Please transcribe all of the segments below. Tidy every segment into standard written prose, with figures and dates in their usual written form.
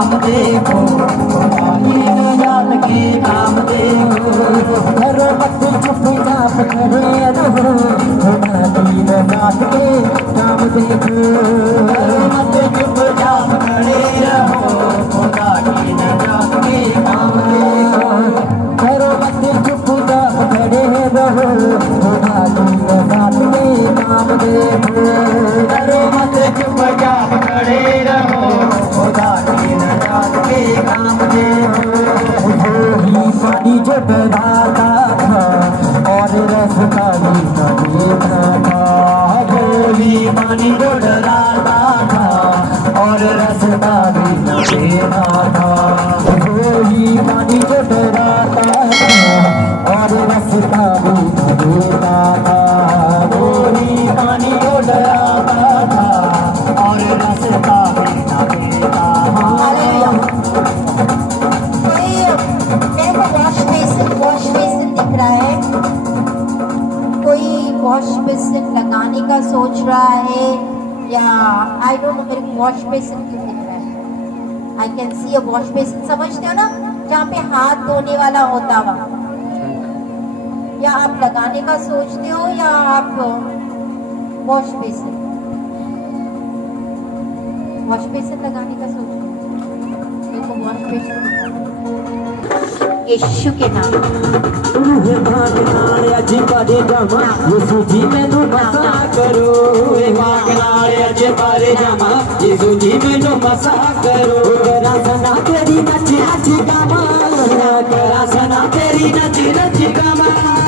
काम देखो, खुदा की निजात के काम देखो। करो मत चुपचाप खड़े रहो, खुदा की निजात के काम देखो। करो मत चुपचाप खड़े रहो, खुदा की निजात के काम देखो। करो मत चुपचाप खड़े रहो, खुदा की निजात के काम देखो। करो मत चुपचाप खड़े रहो, खुदा की निजात के काम देखो। ही पानी जो डराता था और रास्ता ही न देखा था। गोली पानी जो डराता था और रास्ता भी न देखा था। गोली पानी जो डराता था और रास्ता भी न देखा था। गोली पानी जो डराता था और रास्ता भी न देखा था। वॉश बेसिन दिख रहा है, कोई वॉश बेसिन लगाने का सोच रहा है या आई डोंट नो, मेरे को वॉश बेसिन क्यों दिख रहा है? I can see a wash basin, समझते हो ना, जहाँ पे हाथ धोने वाला होता हुआ। या आप लगाने का सोचते हो या आप वॉश बेसिन लगाने का सोच रहे हो? देखो वॉश बेसिन यीशु के नाम। रूहे भागनाल अज बारे जामा, यीशु जी मैनू मसा करो। रूहे भागनाल अज बारे जामा, यीशु जी मैनू मसा करो। तेरा सना तेरी नच नच कमाल, तेरा सना तेरी नच नच कमाल,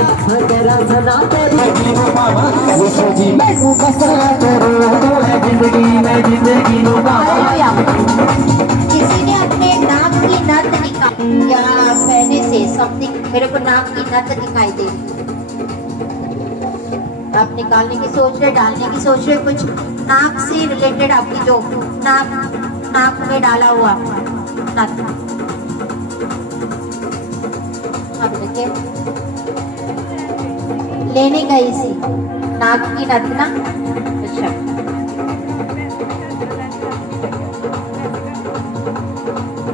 तेरा सना तेरी जीनो मामा, यीशु जी मैनू मसा करो। तो है जिंदगी में जिंदगी नो किसी ने अपने नाक की नथ निकाली या पहले से समथिंग, मेरे को नाक की नथ दिखाई दे, आप निकालने की सोच रहे, डालने की सोच रहे, कुछ नाक से रिलेटेड आपकी जो नाक में डाला हुआ नथ। अब देखिए लेने गई सी नाक की नथ ना। अच्छा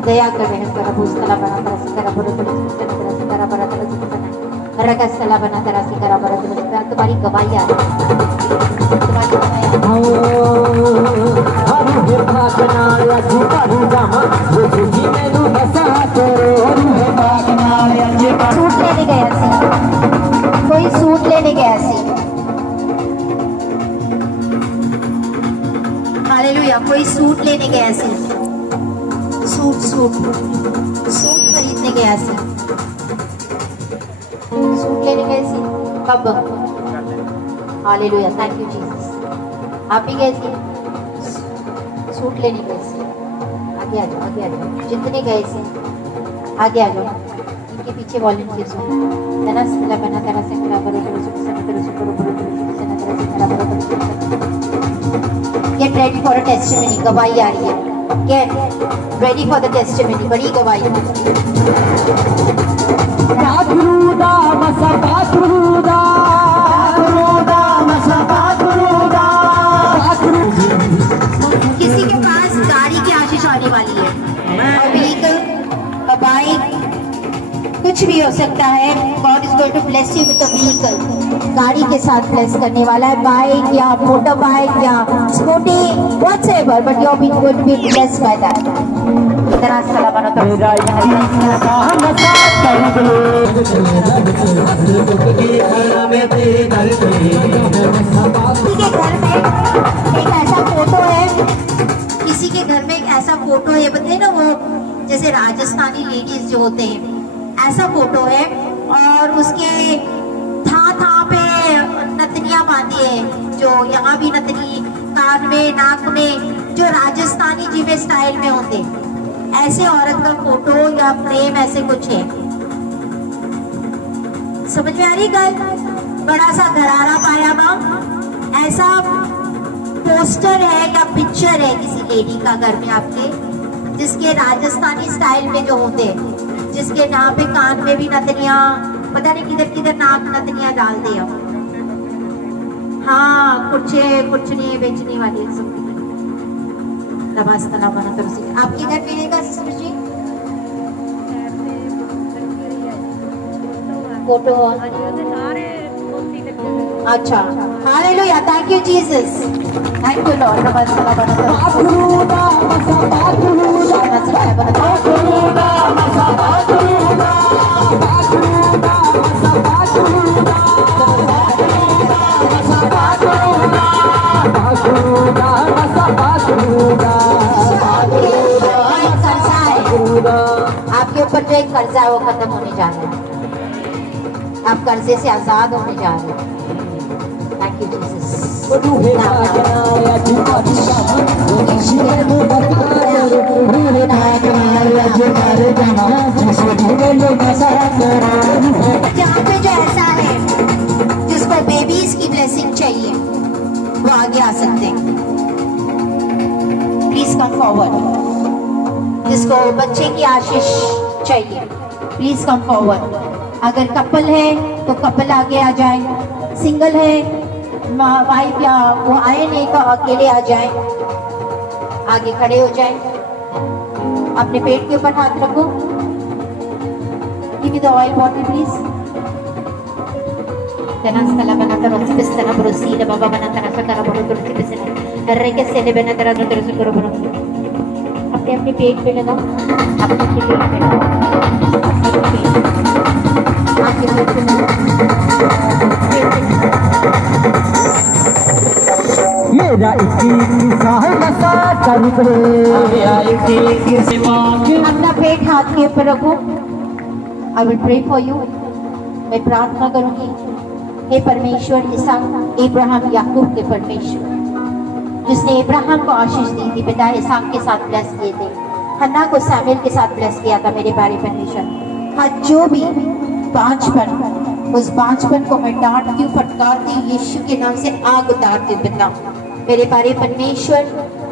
दया कर रहे हैं प्रभु, स्थला बना तरह से करा बड़ा तरह से करा बड़ा तरह से बना रका स्थला बना तरह से करा बड़ा तरह से। तुम्हारी गवाही आ रही है, तुम्हारी गवाही रूहे भागनाल अज बारे जामा, यीशु जी मैनू मसा करो। रूहे भागनाल अज सूट लेने गया सी, कोई सूट लेने गया सी, हालेलुया, कोई सूट लेने गया सी, सूट खरीदने गया सी, सूट लेने गए सी। कब? Hallelujah, thank you Jesus. आप भी गए थे, सूट लेने गए थे। आगे आ जाओ, आगे आ जाओ, जितने गए थे आगे आ जाओ, इनके पीछे वॉलंटियर्स हो। तना सला बना तरह से करा बरो बरो सुख तरह से करो बरो बरो से तरह से करा बरो बरो। Get ready for a testimony, गवाही आ रही है। Get ready for the testimony, बड़ी गवाही। पात्रुदा मसा पात्रुदा पात्रुदा मसा पात्रुदा। किसी के पास गाड़ी की आशीष आने वाली है, व्हीकल, बाइक, कुछ भी हो सकता है। God is going to bless you with a vehicle, गाड़ी के साथ ब्लेस करने वाला है, बाइक या मोटर बाइक या scooty, whatever, but you are going to be blessed by that। इतना साला बना तो मेरा किसी के घर में एक ऐसा फोटो है, किसी के घर में एक ऐसा फोटो है, बताइए ना, वो जैसे राजस्थानी लेडीज जो होते हैं, ऐसा फोटो है और उसके था पे नथनियां बांधी है, जो यहाँ भी नथनी, कान में, नाक में, जो राजस्थानी जीवे स्टाइल में होते, ऐसे औरत का फोटो या फ्रेम ऐसे कुछ है। समझ में आ रही गल? बड़ा सा घरारा पाया बा, ऐसा पोस्टर है या पिक्चर है किसी लेडी का घर में आपके, जिसके राजस्थानी स्टाइल में जो होते हैं, जिसके यहाँ पे कान में भी नथनियां, पता नहीं किधर किधर नाक नथनियां डाल दे। हाँ, कुर्चे कुर्चनी बेचने वाली सब नमस्ते नमस्ते। आपके घर मिलेगा सिस्टर जी फोटो? अच्छा, hallelujah, thank you Jesus, thank you Lord. नमस्ते आपके ऊपर जो एक कर्जा है वो खत्म होने जा रहा है, आप कर्जे से आजाद होने जा रहे हैं। Thank you Jesus. यहाँ पे जो ऐसा है जिसको बेबीज की ब्लेसिंग चाहिए वो आगे आ सकते हैं, प्लीज कम फॉरवर्ड। जिसको बच्चे की आशीष चाहिए प्लीज कम फॉरवर्ड। अगर कपल है तो कपल आगे आ जाए, सिंगल है वाइफ या वो आए नहीं तो अकेले आ जाए, आगे खड़े हो जाए, अपने पेट के ऊपर हाथ रखो। Give me the oil bottle please. Tenascala banata rosi pestana brosile baba banata rasa kara bolo rosi pestana रैके सेले बना तेरा तो तेरे से करो बनो। अपने अपने पेट पे लगाओ, अपने पेट पे लगाओ, आपके पेट पे लगाओ। मेरा अपना पेट हाथ के ऊपर रखो। I will pray for you. मैं प्रार्थना करूंगी, हे परमेश्वर इसहाक इब्राहिम याकूब के परमेश्वर जिसने इब्राहिम को आशीष दी थी, पिता इसहाक के साथ ब्लेस किए थे, हन्ना को सैमुएल के साथ ब्लेस किया था। मेरे बारे परमेश्वर आज जो भी बांझपन, उस बांझपन को मैं डांटती हूँ, फटकारती हूँ, यीशु के नाम से आग उतारती हूँ पिता। मेरे बारे परमेश्वर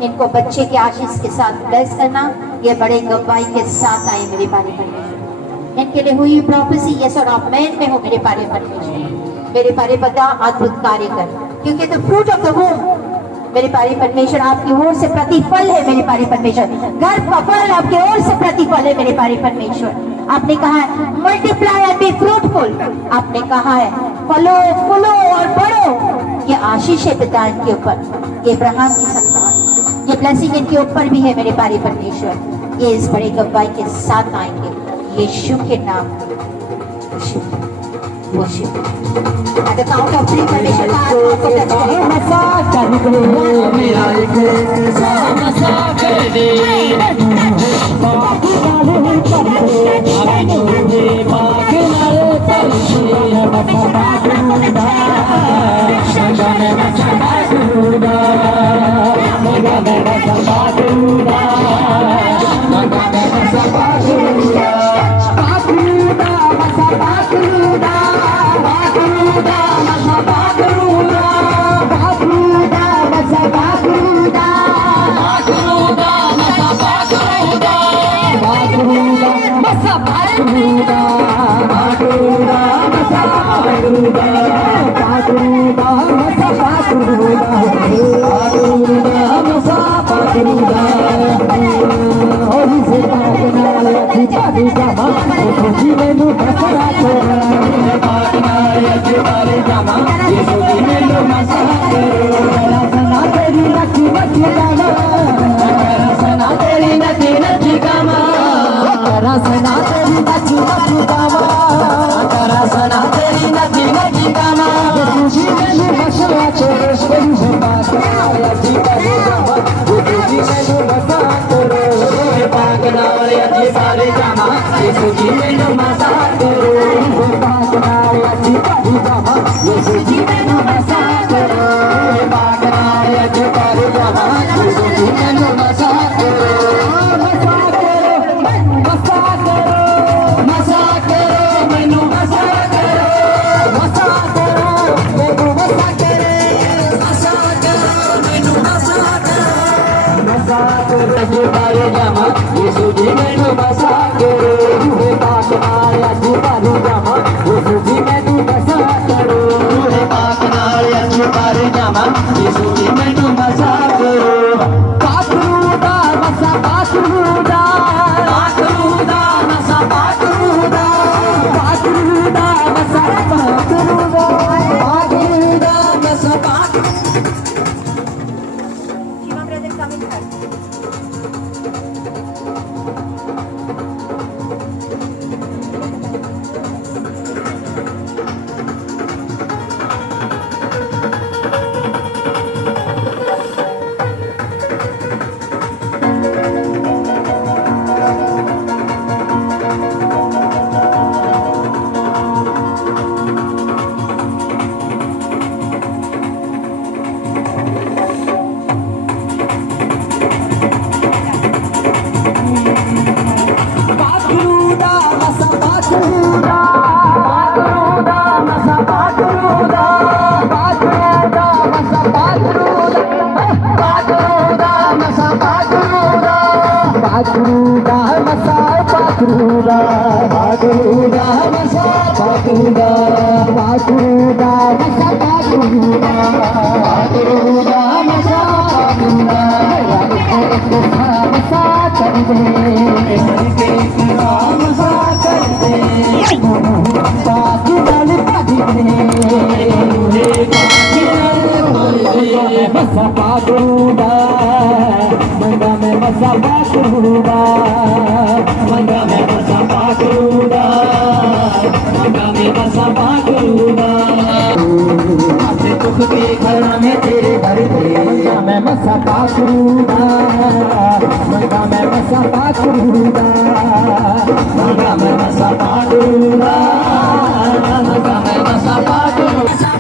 इनको बच्चे के आशीष के साथ ब्लेस करना, ये बड़े गवाही के साथ आए मेरे बारे परमेश्वर। इनके लिए हुई प्रॉफेसी यस और आमेन में हो मेरे बारे परमेश्वर। मेरे बारे बता अद्भुत कार्य कर, क्योंकि द फ्रूट ऑफ द वूम मेरे पारी परमेश्वर आपकी ओर से प्रतिफल है। मेरे पारी परमेश्वर गर्भ का फल आपकी ओर से प्रतिफल है। मेरे पारी परमेश्वर आपने कहा है मल्टीप्लाई एंड बी फ्रूटफुल, आपने कहा है फलो फूलो और बढ़ो। ये आशीष है पिता इनके ऊपर, इब्राहिम की संतान, ये ब्लेसिंग इनके ऊपर भी है मेरे पारी परमेश्वर। ये इस बड़े गवाही के साथ आएंगे यीशु के नाम। At the count of 3 परमेश्वर का हाथ को टच Yesu पाकरूदा मसा पाकरूदा पाकरूदा मसा पाकरूदा पाकरूदा मसा पाकरूदा पाकरूदा मसा पाकरूदा मसा कर दे मसा कर दे पाकी डाल पाकी मसा पाकरूदा मंगा में मसा पाकरूदा मंगा में मसा पाकरूदा मंगा में मसा पाकरूदा अपने दुख के घड़ा में तेरे भर दे मंगा में मसा पाकरूदा मंगा में मसा पाकरूदा मंगा में मसा पाकरूदा मंगा में मसा पाकरूदा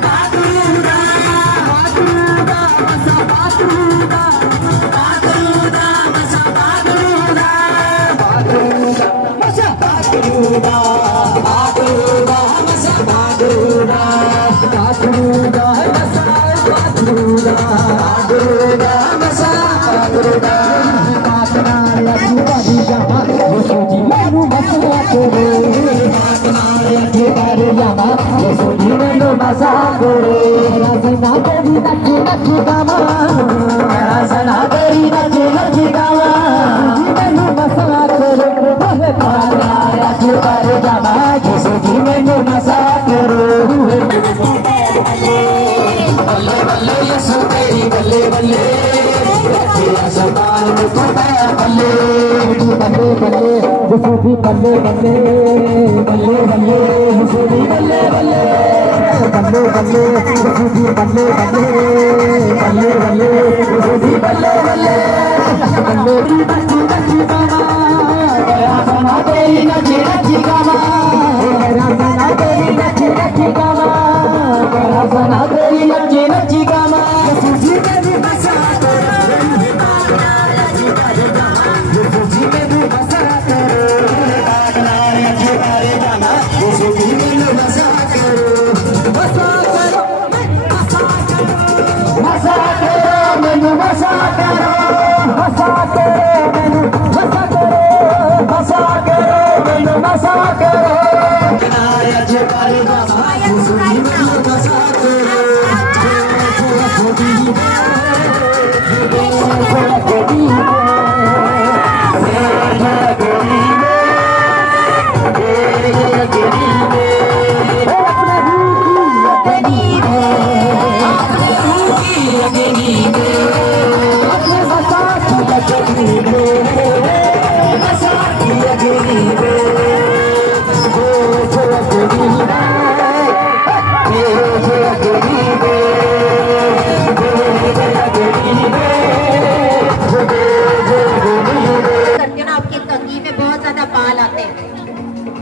बल्ले बल्ले बल्ले बल्ले बल्ले बल्ले बल्ले बल्ले बल्ले बल्ले बल्ले बल्ले बल्ले बल्ले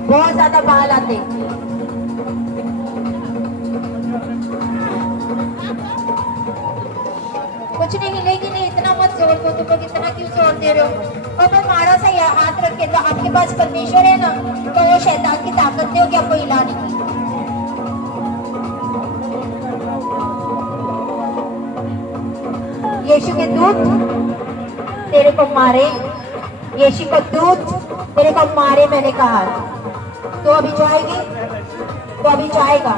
बहुत ज्यादा बाल आते हैं। कुछ नहीं हिलेगी नहीं, इतना मत जोर को, तुम लोग इतना क्यों जोर दे रहे हो। और मैं माड़ा सा हाथ रख के, तो आपके पास परमेश्वर है ना, तो वो शैतान की ताकत दे कि आपको हिलाने की। यीशु के दूत तेरे को मारे, यीशु का दूत तेरे को मारे, मैंने कहा तो अभी जाएगी, तो अभी जाएगा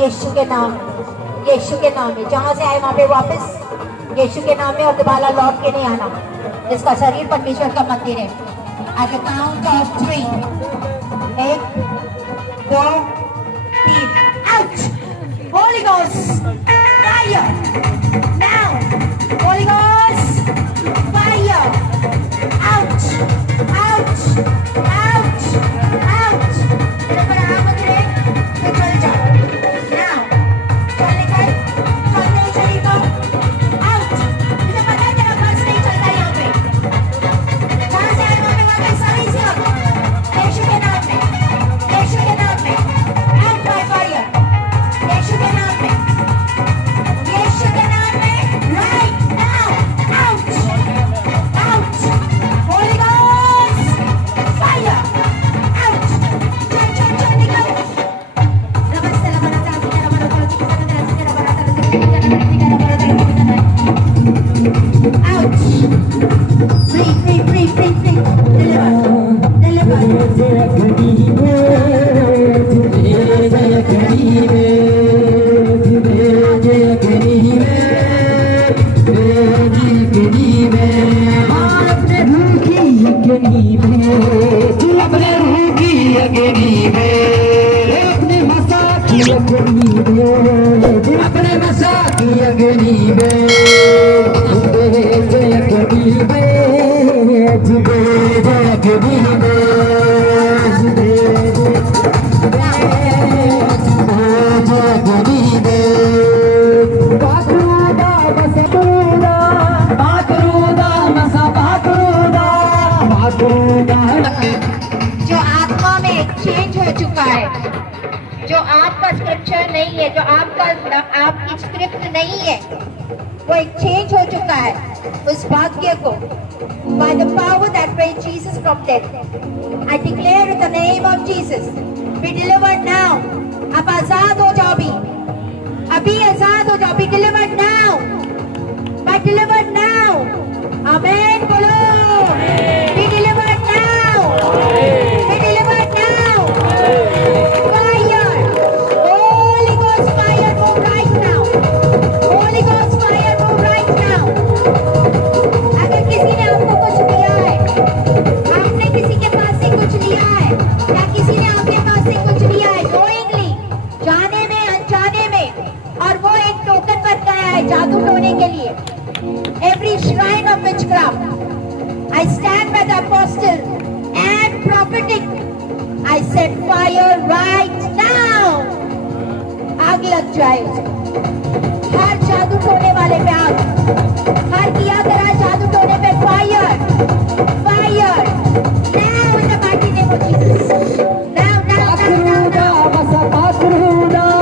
यीशु के नाम, यीशु के नाम में। जहां से आए वहां पे वापस यीशु के नाम में, और दोबारा लौट के नहीं आना। जिसका शरीर परमेश्वर का मंदिर है। At the count of 3, 1 2 3, out. Holi ghost fire now, Holi ghost fire out out out out. तेरे पर आमद है तो चल जा नाउ, चल निकल, चल नहीं चलेगा आउट। मुझे पता है तेरा बस नहीं चलता यहाँ पे, जहाँ से आए वहाँ पे वापस सभी से यीशु के नाम में, यीशु के नाम में आउट बाय फायर, यीशु के नाम में, यीशु के नाम में right now out out. Holi ghost sing. Deliver. जय गरीब जय गरीब जय गरीब गरीब अपने भूखी गरीब अपने भूखी गरीब अपने मसाकी गरीब अपने मसाकी गरीब जय गरीब जय गरीब जो आत्मा में चेंज हो चुका है, जो आपका स्क्रिप्चर नहीं है, जो आपकी स्क्रिप्ट नहीं है, वो एक चेंज हो चुका है उस भाग्य को। By the power that raised Jesus from death, I declare in the name of Jesus, be delivered now. आप आजाद हो जाओ अभी आजाद हो जाओ, be delivered now, be delivered now. Amen बोलो, be delivered now, be delivered now. Fire, Holy Ghost fire move right now, Holy Ghost fire move right now. अगर किसी ने आपको कुछ दिया है, आपने किसी के पास से कुछ लिया है, या किसी ने आपके पास से कुछ लिया है knowingly, जाने में अनजाने में, और वो एक टोकन बन गया है जादू टोने के लिए, every shrine of witchcraft, I stand by the apostle and prophetic, I set fire right now. आग लग जाए उसको, हर जादू टोने वाले पे आग, हर किया करा जादू टोने पे fire, fire, now in the mighty name of Jesus, now, now, now, now, now.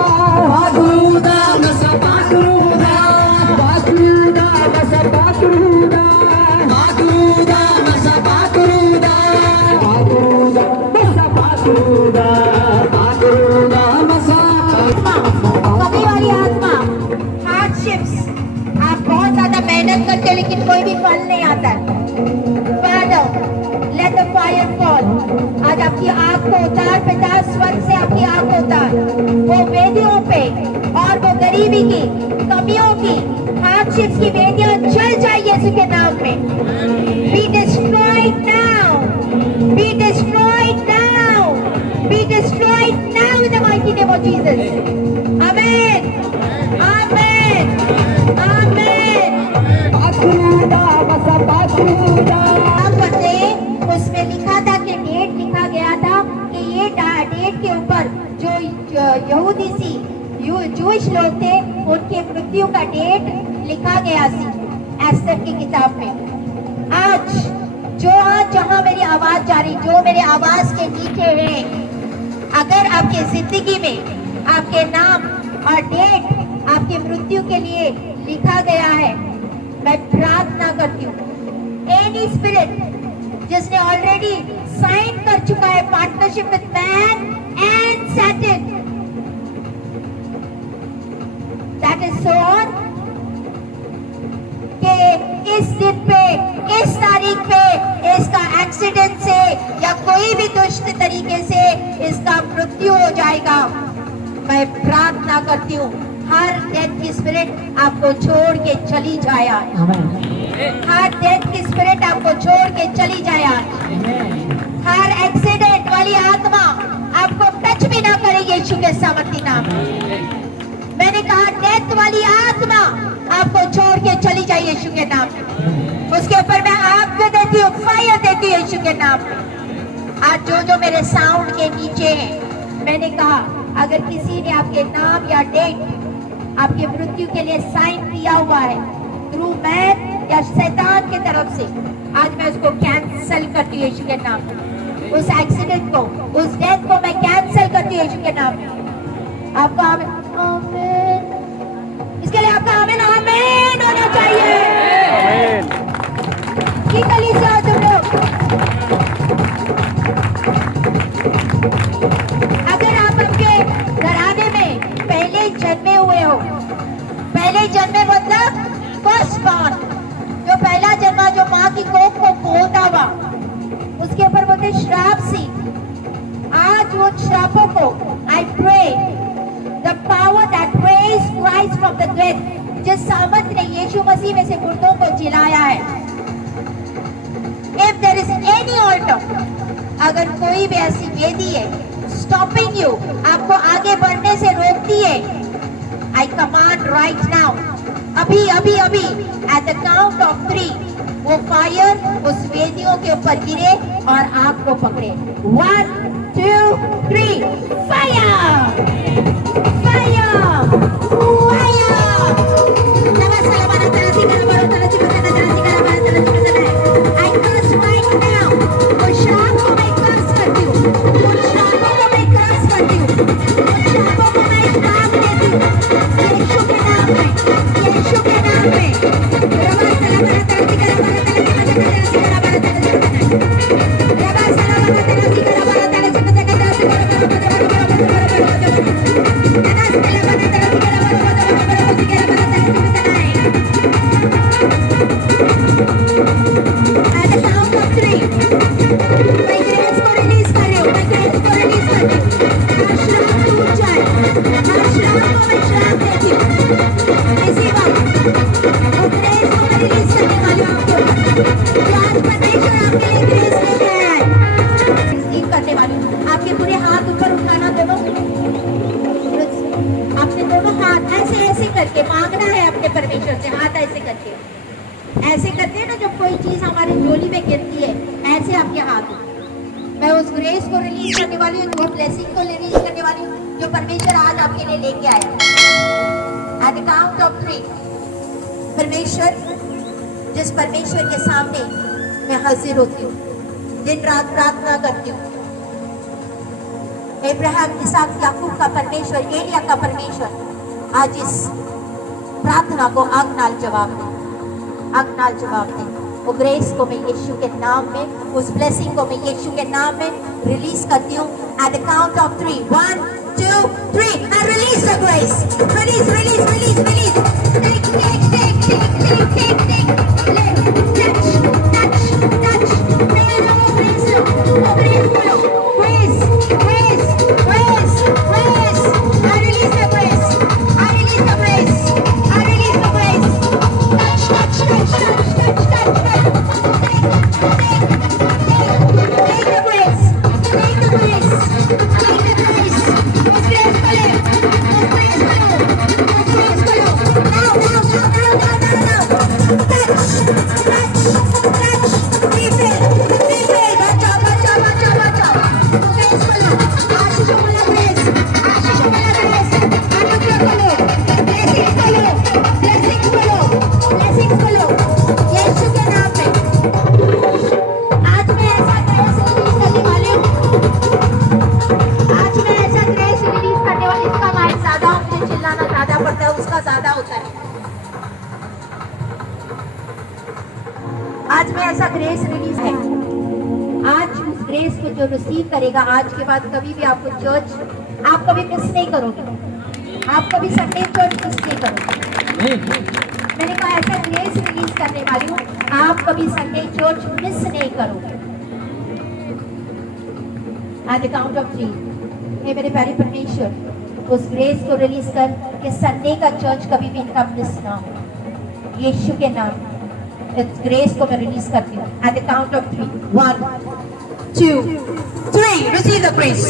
कभी वाली आत्मा, हार्डशिप्स, आप बहुत ज्यादा मेहनत करते हो लेकिन कोई भी फल नहीं आता है। Father, let the fire fall. आज आपकी आग को उतार, पिता स्वर्ग से आपकी आग को उतार, वो वेदियों पे और वो गरीबी की, कमियों की, हार्डशिप्स की वेदियां जल जाए यीशु के नाम में। Be destroyed now, be destroyed now, be destroyed now in the mighty name of Jesus. Amen, amen, amen. आप पढ़ते, उसमें लिखा था कि डेट लिखा गया था कि ये डेट के ऊपर जो यहूदी सी जूइश लोग थे, उनके मृत्यु का डेट लिखा गया सी एस्तर की किताब में। आज जहां मेरी आवाज जा रही, जो मेरे आवाज के नीचे है, अगर आपके जिंदगी में आपके नाम और डेट आपकी मृत्यु के लिए लिखा गया है, मैं प्रार्थना करती हूँ, एनी स्पिरिट जिसने ऑलरेडी साइन कर चुका है partnership with man and Satan, that is so on, कि इस दिन पे, इस तारीख पे इसका एक्सीडेंट से या कोई भी दुष्ट तरीके से इसका मृत्यु हो जाएगा। मैं प्रार्थना करती हूँ, हर डेथ की स्पिरिट आपको छोड़ के चली जाए आज, हर डेथ की स्पिरिट आपको छोड़ के चली जाए आज, हर एक्सीडेंट वाली आत्मा आपको टच भी ना करेगी यीशु के सामर्थी नाम में। मैंने कहा डेथ वाली आत्मा आपको छोड़ के चली जाए यीशु के नाम में। उसके ऊपर मैं आग देती हूँ, फायर देती हूँ यीशु के नाम में। आज जो मेरे साउंड के नीचे हैं, मैंने कहा अगर किसी ने आपके नाम या डेट आपकी मृत्यु के लिए साइन किया हुआ है थ्रू मैन या शैतान की तरफ से, आज मैं उसको कैंसिल करती हूँ यीशु के नाम में। उस एक्सीडेंट को, उस डेथ को मैं कैंसिल करती हूँ यीशु के नाम में। आपका आमीन, इसके लिए आपका आमीन आमीन होना चाहिए। की कलीसिया तुम लोग, अगर आप अपने घराने में पहले जन्मे हुए हो, पहले जन्मे मतलब फर्स्ट बॉर्न, जो पहला जन्मा, जो माँ की कोख को खोलता हुआ, seat. आज वो श्रापों को I pray the power that raised Christ from the dead, जिस सामर्थ ने यीशु मसीह में से मुर्दों को जिलाया है. If there is any altar, अगर कोई भी ऐसी वेदी है stopping you, आपको आगे बढ़ने से रोकती है, I command right now, अभी अभी अभी at the count of 3 वो फायर उस वेदियों के ऊपर गिरे और आग को पकड़े. 1, 2, 3 fire fire fire. I curse right now. वो श्राप को मैं curse करती हूँ. वो श्रापों को मैं curse करती हूँ. वो श्रापों को मैं श्राप देती हूँ. यीशु के नाम में. यीशु के नाम में. आपके पूरे हाथ ऊपर उठाना, दोनों अपने दोनों हाथ ऐसे ऐसे करके मांगना है अपने परमेश्वर से. हाथ ऐसे करके, ऐसे करते हैं ना जब कोई चीज हमारी झोली में गिरती है, ऐसे आपके हाथ. मैं उस ग्रेस को रिलीज करने वाली हूँ, वो ब्लेसिंग को रिलीज करने वाली हूँ जो परमेश्वर आज आपके लिए लेके आया. एट द काउंट ऑफ 3 परमेश्वर, जिस परमेश्वर के सामने मैं हाजिर होती हूँ, दिन रात प्रार्थना करती हूँ, इब्राहिम, इसहाक, याकूब का परमेश्वर, एलिया का परमेश्वर, आज इस प्रार्थना को आग नाल जवाब दे. आग नाल जवाब दे. वो ग्रेस को मैं यीशु के नाम में, उस ब्लेसिंग को मैं यीशु के नाम में रिलीज करती हूँ. At the count of 3 1, 2, 3 I release the grace. Release, release, release, release. Take, take, take, take, take, take, take. Let, touch, touch, touch. Grace, grace, grace, grace, grace, grace, grace. I release the grace. I release the grace. I release the grace. Touch, touch, touch, touch, touch, touch, touch. Take the grace. Take the grace. Take the grace. Uस grace को ले. उस grace को लो. उस grace को लो. Now, now, now, now, now, now, now. Touch, touch, touch. Refill, refill. बचाओ, बचाओ, बचाओ, बचाओ. उस grace को लो. आशीषों वाला grace. आशीषों वाला grace. अनुग्रह को लो. Blessings को लो. Blessings को लो. Blessings को लो. यीशु के नाम में. आज मैं ऐसा grace रिलीज करने वाली हूँ. आज मैं ऐसा ग्रेस रिलीज करने वाली. इसका माइक ज्यादा, मुझे चिल्लाना ज्यादा पड़ता है, उसका ज्यादा होता है. आज मैं ऐसा ग्रेस रिलीज है. आज उस ग्रेस को जो रिसीव करेगा, आज के बाद कभी भी आपको चर्च, आप कभी मिस नहीं करोगे. आप कभी संडे चर्च मिस नहीं करोगे. मैंने कहा ऐसा ग्रेस रिलीज करने वाली हूँ, आप कभी संडे चर्च मिस नहीं करोगे. एट द काउंट ऑफ 3 हे मेरे प्यारे परमेश्वर, उस ग्रेस को रिलीज कर कि संडे का चर्च कभी भी इनका मिस ना हो. यीशु के नाम इस ग्रेस को मैं रिलीज करती हूँ. At the count of 3 1, 2, 3 receive the grace.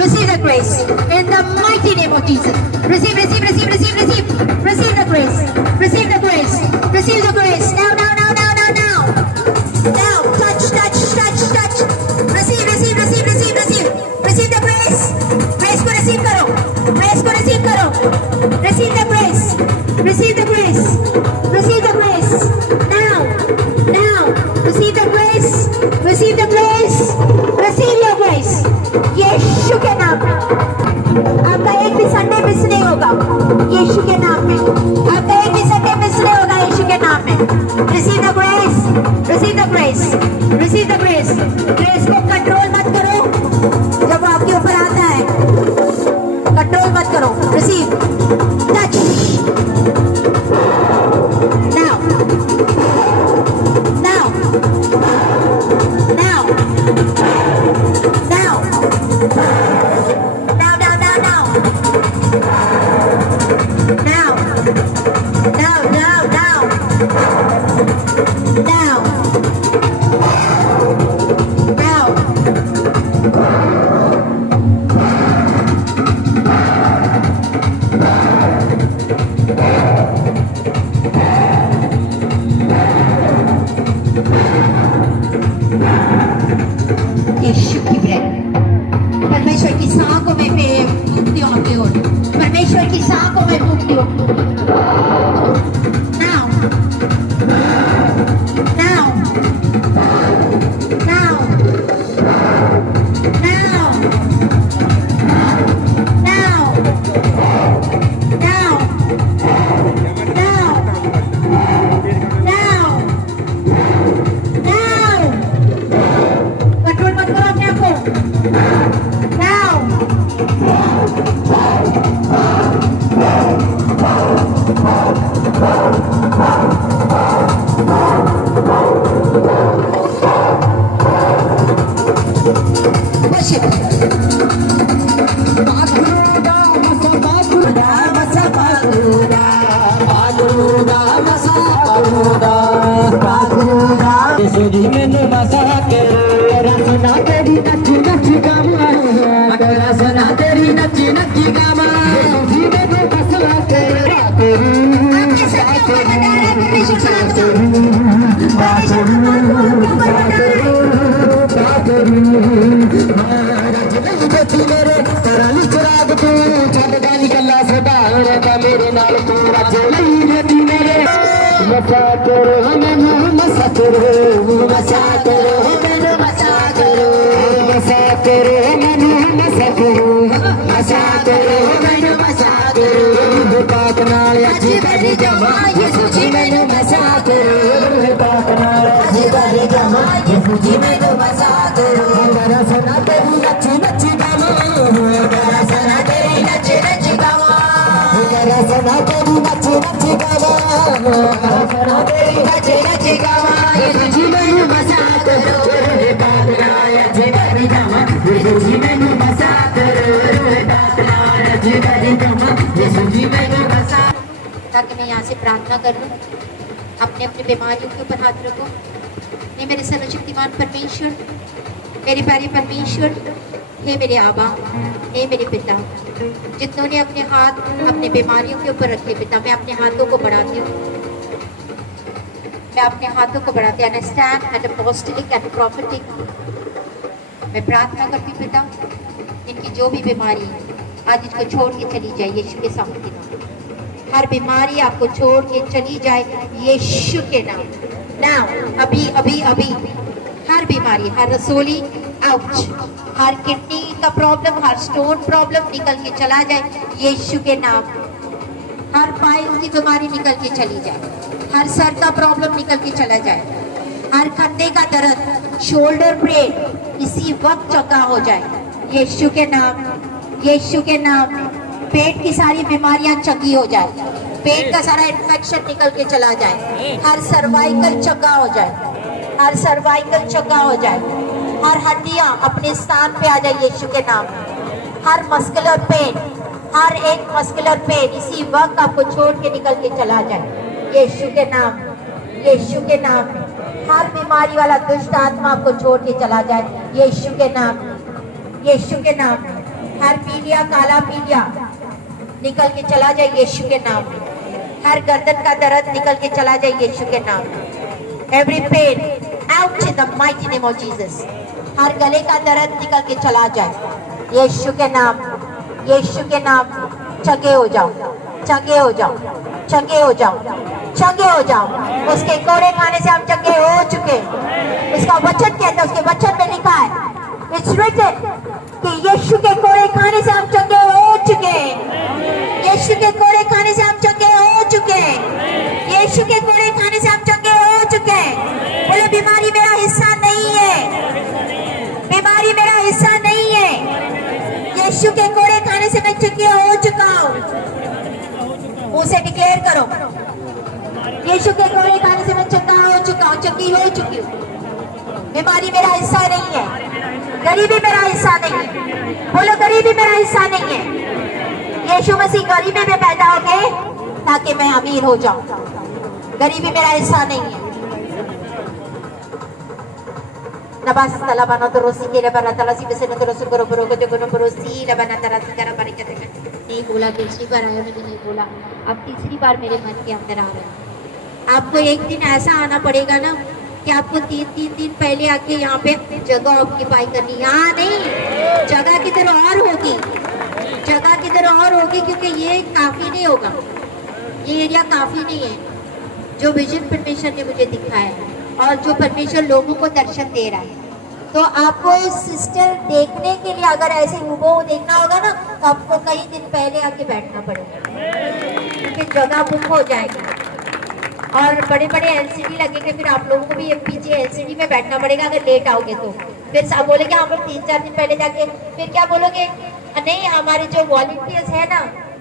Receive the grace in the mighty name of Jesus. Receive, receive, receive, receive, receive. Receive the grace. Receive the grace. Receive the grace. Now, now, now, now, now, now. Now, touch, touch, touch, touch. Receive, receive, receive, receive, receive. Receive the grace. Grace को receive करो. Grace को receive करो. Receive the grace. Receive the grace. Receive the grace. Now, now. Receive the grace. Receive the grace. Receive your grace. यीशु के नाम में. आपका एक भी संडे मिस नहीं होगा. यीशु के नाम में. आपका एक भी संडे मिस नहीं होगा. यीशु के नाम में. Receive the grace. Receive the grace. Receive the grace. Grace को कंट्रोल मत करो. जब वो आपके ऊपर आता है, कंट्रोल मत करो. Receive. Touch. Now. Now. Now. Now. Now. Now, now, now, now. Now. Now, now, now. Now. Now. यीशु की ब्रेड परमेश्वर की सांखों में फूकती हूँ आपकी ओर परमेश्वर की सांखों में फूकती हूँ Now. Now. Now. Now. Now. Now. Now. Now. Now. Control मत करो अपने आप को Now. Worship. सुधी मैंने मसा के रसना तेरी नची नची गामा रसना तेरी नची नची गामा सुधी मैंने मसा के आपके सभी ऊपर बता रहे हैं परमेश्वर सलाम दो परमेश्वर ऊपर बता रहे हैं मेरे तरली चिराग तू छड़ दा निकला सदा मेरे नाल तू रज लई मेरे मसा करो हमें मसा करो मसा करो हमें मसा करो मसा करो हमें मसा करो मसा करो हमें मसा करो पाक नाल अजी बड़ी जमा यीशु जी मैनू मसा करो पाक नाल अजी बड़ी जमा यीशु जी मैनू मसा करो रसना तेरी नची नची गावा रसना तेरी नची नची गावा रसना तेरी नची नची गावा रसना तेरी नची नची गावा यीशु जी मैनू मसा करो पाक नाल अजी बड़ी जमा यीशु जी मैनू मसा करो पाक नाल अजी बड़ी जमा यीशु जी मैनू मसा ताकि मैं यहाँ से प्रार्थना कर लूँ अपने अपने बीमारियों के ऊपर हाथ रखो हे मेरे सर्वशक्तिमान परमेश्वर मेरे प्यारे परमेश्वर हे मेरे आबा हे मेरे पिता जितनों ने अपने हाथ अपने बीमारियों के ऊपर रखे पिता मैं अपने हाथों को बढ़ाती हूँ मैं अपने हाथों को बढ़ाती हूँ स्टैंड एट अपोस्टलिक एट प्रॉफिटिक मैं प्रार्थना करती हूँ पिता इनकी जो भी बीमारी है आज इसको छोड़ के चली जाए यीशु के सामने के नाम हर बीमारी आपको छोड़ के चली जाए यीशु के नाम नाउ अभी अभी अभी हर बीमारी हर रसोली आउट हर किडनी का प्रॉब्लम हर स्टोन प्रॉब्लम निकल के चला जाए यीशु के नाम हर पाइल की बीमारी निकल के चली जाए हर सर का प्रॉब्लम निकल के चला जाए हर कंधे का दर्द शोल्डर पेन इसी वक्त चंगा हो जाए यीशु के नाम पेट की सारी बीमारियां चंगी हो जाए पेट का सारा इन्फेक्शन निकल के चला जाए हर सर्वाइकल चंगा हो जाए हर सर्वाइकल चंगा हो जाए हर हड्डियां अपने स्थान पे आ जाए यीशु के नाम हर मस्कुलर पेन हर एक मस्कुलर पेन इसी वक्त आपको छोड़ के निकल के चला जाए यीशु के नाम हर बीमारी वाला दुष्ट आत्मा आपको छोड़ के चला जाए यीशु के नाम हर पीलिया काला पीलिया निकल के चला जाए यीशु के नाम हर गर्दन का दर्द निकल के चला जाए यीशु के नाम every pain out in the mighty name of Jesus हर गले का दर्द निकल के चला जाए यीशु के नाम चंगे हो जाओ उसके कोड़े खाने से हम चंगे हो चुके उसका वचन कहता है उसके वचन में लिखा है इट्स रिटन कि यीशु के कोड़े खाने से हम चंगे हो चुके यीशु के कोड़े खाने से हम चंगे हो चुके यीशु के कोड़े खाने से हम चंगे हो चुके बोले बीमारी मेरा हिस्सा नहीं है बीमारी मेरा हिस्सा नहीं है यीशु के कोड़े खाने से मैं चंगे हो चुका हूँ उसे डिक्लेयर करो यीशु के कोड़े खाने से मैं चंगा हो चुका हूँ चंगी हो चुकी हूँ बीमारी मेरा हिस्सा नहीं है, गरीबी मेरा हिस्सा नहीं है। बोलो गरीबी मेरा हिस्सा नहीं है। यीशु मसीह गरीबी में पैदा हो गए ताकि मैं अमीर हो जाऊं। गरीबी मेरा हिस्सा नहीं है। नबास तला बना तो रोसी के लिए बना तला सी बसे न तो रोसी करो बरो को जो बनो रोसी ल बना तला सी करा बारी कहते हैं। नहीं बोला, दूसरी बार आया मैंने नहीं बोला, अब तीसरी बार मेरे मन के अंदर आ रहा है। आपको एक दिन ऐसा आना पड़ेगा ना कि आपको 3 दिन पहले आके यहाँ पे जगह ऑक्यूपाई करनी। यहाँ नहीं, जगह किधर और होगी, जगह किधर और होगी, क्योंकि ये काफी नहीं होगा, ये एरिया काफी नहीं है। जो विजन परमेश्वर ने मुझे दिखाया है और जो परमेश्वर लोगों को दर्शन दे रहा है, तो आपको सिस्टर देखने के लिए अगर ऐसे हूबहू देखना होगा ना तो आपको कई दिन पहले आके बैठना पड़ेगा, क्योंकि जगह बुक हो जाएगी और बड़े बड़े एलसीडी लगेंगे। फिर आप लोगों को भी पीछे एलसीडी में बैठना पड़ेगा अगर लेट आओगे तो। फिर सब बोलेंगे हम लोग 3-4 दिन पहले जाके, फिर क्या बोलोगे, नहीं हमारे जो वॉलंटियर्स है ना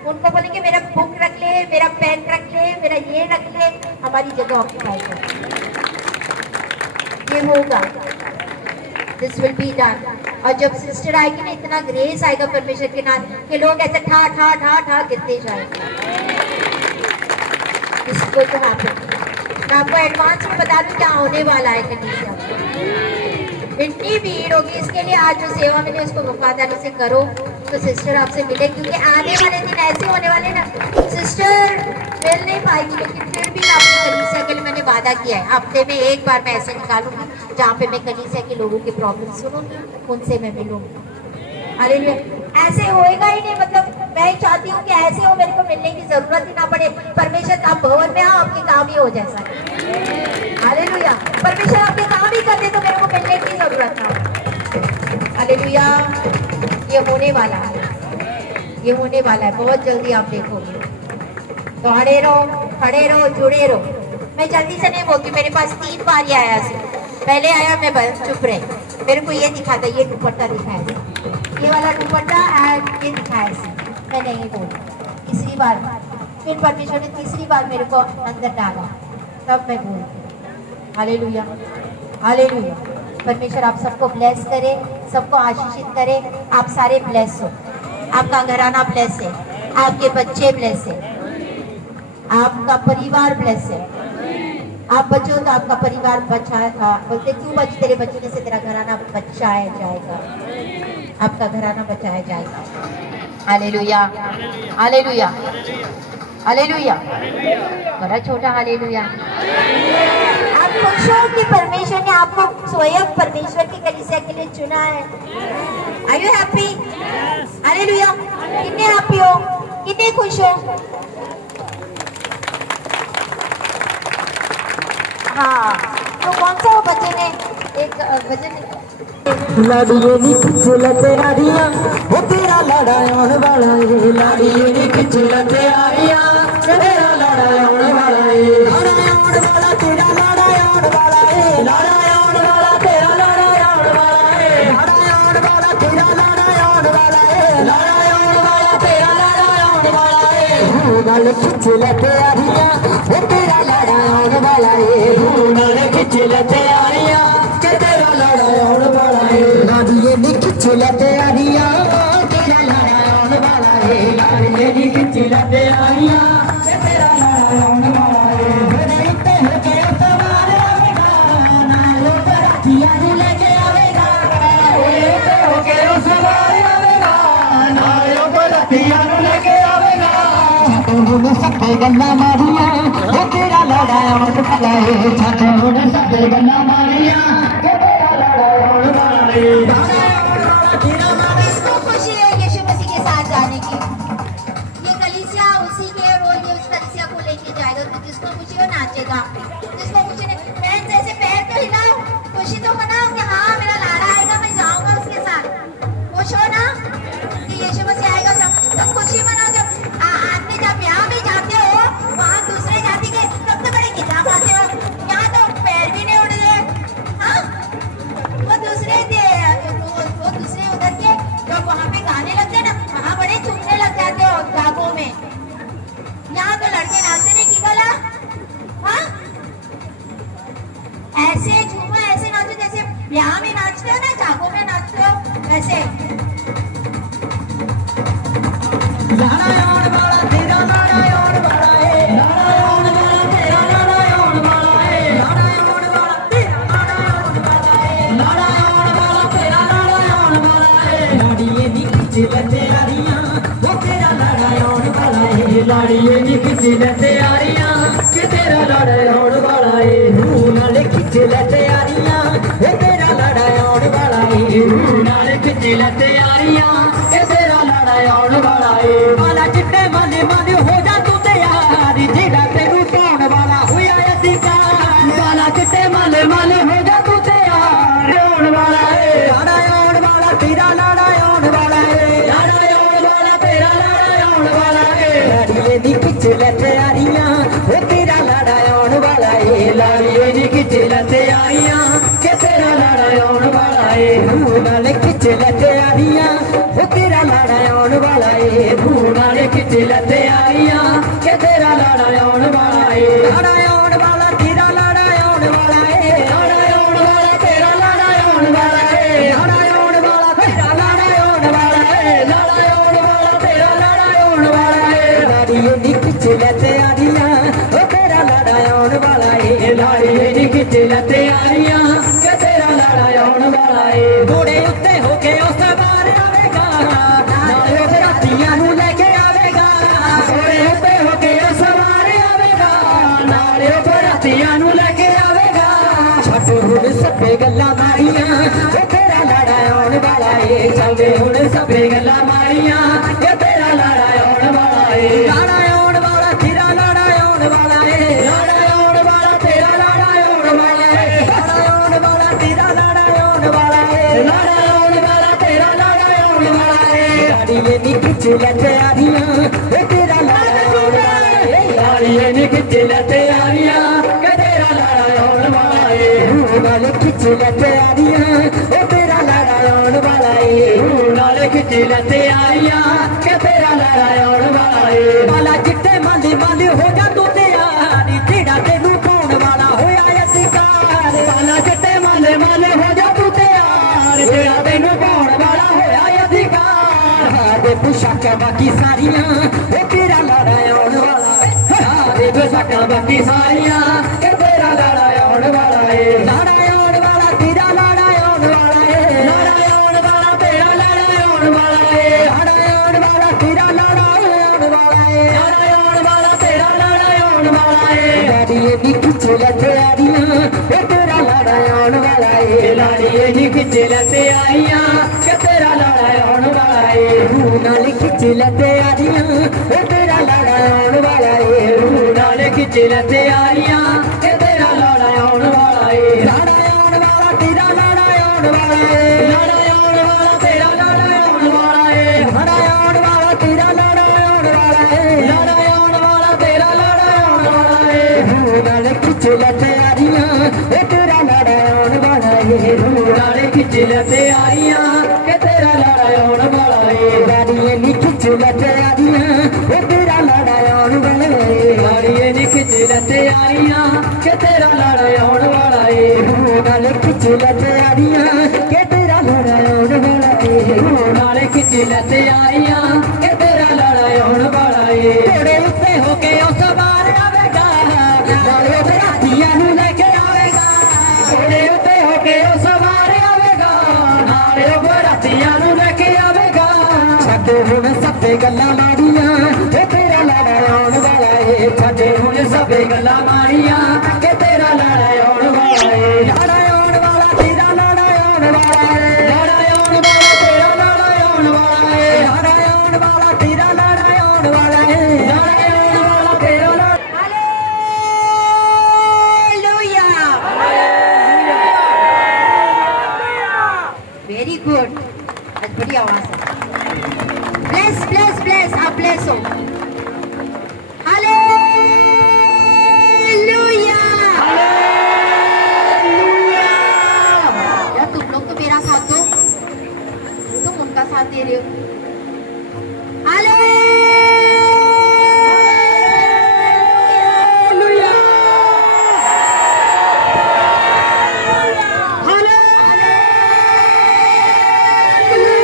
उनको बोलेंगे मेरा बुक रख ले, मेरा पेन रख ले, मेरा ये रख ले, हमारी जगह ऑक्यूपाई कर। ये होगा, दिस विल बी डन। और जब सिस्टर आएगी ना इतना ग्रेस आएगा परमेश्वर के नाम के, लोग ऐसे ठा ठा ठा ठा गिरते जाएंगे। इसको तो मैं आपको एडवांस में बता दूं क्या होने वाला है कनीसिया में। इतनी भीड़ होगी, इसके लिए आज जो सेवा मिले उसको वफादारी से करो तो सिस्टर आपसे मिले, क्योंकि आने वाले दिन ऐसे होने वाले ना सिस्टर मिल नहीं पाएगी, लेकिन फिर भी आपकी कलीसिया के लिए मैंने वादा किया है हफ्ते में एक बार मैं ऐसे निकालूंगी जहाँ पे मैं कलीसिया के लोगों की प्रॉब्लम सुनूंगी, उनसे मैं मिलूंगी। हालेलुया। ऐसे होएगा ही नहीं, मतलब मैं चाहती हूँ कि ऐसे हो मेरे को मिलने की जरूरत ही ना पड़े। परमेश्वर आप भवन में आओ, आपके काम ही हो जैसा। हालेलुया। परमेश्वर आपके काम ही कर दे तो मेरे को मिलने की जरूरत ना हो। हालेलुया। ये होने वाला है, ये होने वाला है, बहुत जल्दी आप देखोगे। तो खड़े रहो, जुड़े रहो। मैं जल्दी से नहीं बोलती, मेरे पास 3 बार ही आया से। पहले आया मैं बस चुप रही, मेरे को ये दिखाता, ये दुपट्टा दिखाया, ये वाला दुपट्टा एंड ये दिखाया से, मैं नहीं बोली। तीसरी बार फिर परमेश्वर ने तीसरी बार मेरे को अंदर डाला, तब मैं बोली। Hallelujah, hallelujah. परमेश्वर आप सबको ब्लेस करे, सबको आशीषित करे। आप सारे ब्लेस हो, आपका घराना ब्लेस है, आपके बच्चे ब्लेस है, आपका परिवार ब्लेस है। आप बचो तो आपका परिवार बचा था। बोलते क्यों बच, तेरे बचने से तेरा घराना बचाया जाएगा, आपका घराना बचाया जाएगा। Hallelujah, hallelujah, hallelujah. बड़ा छोटा हालेलुया। आप खुश हो कि परमेश्वर ने आपको स्वयं परमेश्वर की कलीसिया के लिए चुना है। Are you happy? हालेलुया। कितने हैप्पी हो, कितने खुश हो? हाँ, तो कौन सा वो भजन है, एक भजन लाड़िए नी खिचला तैयारियां, वो तेरा लाड़ा आने वाला है। लाड़िए नी खिचला तैयारियां, तेरा लाड़ा आने वाला है। लाड़ा आने वाला, तेरा लाड़ा आने वाला है। लाड़ा आने वाला, तेरा लाड़ा आने वाला है। लाड़ा आने वाला, तेरा लाड़ा आने वाला है। लाड़ा आने वाला, तेरा लाड़ा आने वाला है। नाल खिचला तैयारियां, वो तेरा लाड़ा आने वाला है। नाल खिचला तैयारियां, तेरा लाड़ा आने वाला है। लाड़िए नी खिचला तैयारियां, तेरा लाड़ा आने वाला है। लाड़िए नी खिचला तैयारियां, तेरा लाड़ा आने वाला है। रहते हो के सवार आवेगा, नालो बरातियां नु लेके आवेगा। रहते हो के सवार आवेगा, नालो बरातियां नु लेके आवेगा। छातों सबे गल्ला मारियां, वो तेरा लाड़ा आने वाला है। छातों सबे गल्ला मारियां, तेरा लाड़ा आने वाला है। किसको खुशी है यीशु मसीह के साथ जाने की? ये कलीसिया उसी के, वो ये उस कलीसिया को लेके जाएगा। तो जिसको खुशी हो नाचेगा, जिसको खुशी नहीं, मैं जैसे पैर तो हिलाओ, खुशी तो मनाओ कि हाँ मेरा लाड़ा आएगा, मैं जाऊंगा उसके साथ। खुश हो ना कि यीशु मसीह आएगा, तो खुशी मनाओ। जब आदमी जब यहाँ भी जाते हो, वहाँ दूसरे जाति के तब तो बड़े गिला खाते हो, यहाँ तो पैर भी नहीं उड़ रहे। हाँ, वो दूसरे उधर के जब वहाँ पे गाने लगते ना, वहाँ बड़े चुपने लग जाते हो जागों में। यहाँ तो लड़के नाचते नहीं की बोला। हाँ, ऐसे झूमो, ऐसे नाचो जैसे ऐसे लाड़ा आउण वाला तेरा लाड़ा आउण वाला है लाड़ा आउण वाला तेरा लाड़ा आउण वाला है लाड़ा आउण वाला तेरा लाड़ा आउण वाला है लाड़ा आउण वाला तेरा लाड़ा आउण वाला है लाड़िए नी खिच लते आरियां वो तेरा लाड़ा आउण वाला है लाड़िए नी खिच लते आरियां कि तेरा लाड़ा आउण वाला है रूह नाले खिच लते आरियां वो तेरा लाड़ा आउण वाला है रूह नाले खिच लते आरियां कि तेरा लाड़ा आउण वाला है वाला चिट्टे माने माने हो जा तू ते यार जेड़ा तेनू पाउण वाला होया अधिकार वाला चिट्टे माने माने हो जा तू ते यार आउण वाला है लाड़ा आउण वाला तेरा लाड़ा आउण वाला है लाड़ा आउण वाला तेरा लाड़ा आउण वाला है लाड़िए दी खिच लते आरियां ओ तेरा लाड़ा आउण वाला है लाड़िए दी खिच लते आरियां के तेरा लाड़ा आउण वाला है रूह नाल खिच लते आरियां ओ तेरा लाड़ा आउण वाला है रूह नाल खिच लते आरियां के तेरा लाड़ा आउण वाला है लाड़ा आउण वाला तेरा लाड़ा आउण वाला है लाड़ा आउण वाला तेरा लाड़ा आउण वाला है लाड़ा आउण वाला तेरा लाड़ा आउण वाला है लाड़ा आउण वाला तेरा लाड़ा आउण वाला है लाड़िए नी खिच लते आरियां ओ तेरा लाड़ा आउण वाला है लाड़िए नी खिच लते आरियां के तेरा लाड़ा आउण वाला है घोड़े उत्ते हो के ओ सवार आवेगा नाले ओ रातियां नू लेके आवेगा घोड़े उत्ते हो के ओ सवार आवेगा नाले ओ रातियां नू लेके आवेगा छੱਡ हुण सभे गल्लां मारियां ओ तेरा लाड़ा आउण वाला है छੱਡ हुण सभे गल्लां मारियां ओ तेरा लाड़ा आउण वाला है लाड़ा आउण वाला तेरा लाड़ा आउण वाला है लाड़ा आउण वाला तेरा लाड़ा आउण वाला है लाड़ा आउण वाला तेरा लाड़ा आउण वाला है लाड़ा आउण वाला तेरा लाड़ा आउण वाला है लाड़िए नी खिच लते आरियां ओ तेरा लाड़ा आउण वाला है लाड़िए नी खिच लते आरियां के तेरा लाड़ा आउण वाला है रूह नाल खिच लते आरियां ओ तेरा लाड़ा आउण वाला है रूह नाल खिच लते आरियां के तेरा लाड़ा आउण वाला है वाला चिट्टे मांदी मांदी हो जा तू ते यार जेड़ा तेनू पाउण वाला होया अधिकार वाला चिट्टे मांदे मांदे हो जा तू ते यार जेड़ा तेनू पाउण वाला होया अधिकार हारे पोशाकां बाकी सारियां ओ तेरा लाड़ा आउण वाला है हारे पोशाकां बाकी सारियां के तेरा लाड़ा आउण वाला है लाड़ा आउण वाला तेरा लाड़ा आउण वाला है लाड़ा आउण वाला तेरा लाड़ा आउण वाला है लाड़ा आउण वाला तेरा लाड़ा आउण वाला है लाड़ा आउण वाला तेरा लाड़ा आउण वाला है लाड़िए नी खिच लते आरियां ओ तेरा लाड़ा आउण वाला है लाड़िए नी खिच लते आरियां के तेरा लाड़ा आउण वाला है रूह नाल खिच लते आरियां ओ तेरा लाड़ा आउण वाला है रूह नाल खिच लते आरियां के तेरा लाड़ा आउण वाला है लाड़ा आउण वाला तेरा लाड़ा आउण वाला है लाड़ा आउण वाला तेरा लाड़ा आउण वाला है लाड़ा आउण वाला तेरा लाड़ा आउण वाला है लाड़ा आउण वाला तेरा लाड़ा आउण वाला है रूह नाल खिच लते आरियां ओ तेरा लाड़ा आउण वाला है रूह नाल खिच लते आरियां के तेरा लाड़ा आउण वाला है लाड़िए नी खिच लते आरियां ओ तेरा लाड़ा आउण वाला है लाड़िए नी खिच लते आरियां के तेरा लाड़ा आउण वाला है रूह नाल खिच लते आरियां के तेरा लाड़ा आउण वाला है रूह नाल खिच लते आरियां के तेरा लाड़ा आउण वाला है घोड़े उत्ते हो के ओ सवार आवेगा नाले ओ रातियां नू लेके आवेगा घोड़े उत्ते हो के ओ सवार आवेगा नाले ओ रातियां नू लेके आवेगा छੱਡ हुण सभे गल्लां मारियां ओ तेरा लाड़ा आउण वाला है छੱਡ हुण सभे गल्लां मारियां के तेरा लाड़ा आउण वाला है लाड़ा आउण वाला तेरा लाड़ा आउण वाला है लाड़ा आउण वाला तेरा लाड़ा आउण वाला है लाड़ा आउण वाला तेरा लाड़ा आउण वाला है लाड़ा आउण वाला तेरा लाड़ा हालेलुया वेरी गुड आज बड़ी आवाज है ब्लेस ब्लेस ब्लेस आप ब्लेस हो हालेलुया यार तुम लोग तो मेरा साथ दो तुम उनका साथ दे रहे हो हालेलुया हालेलुया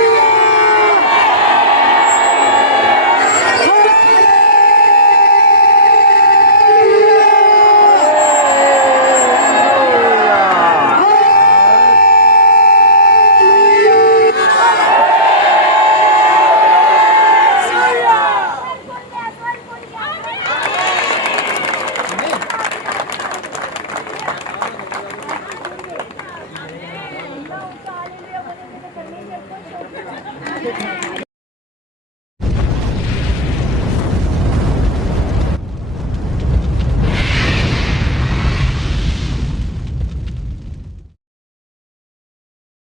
देखो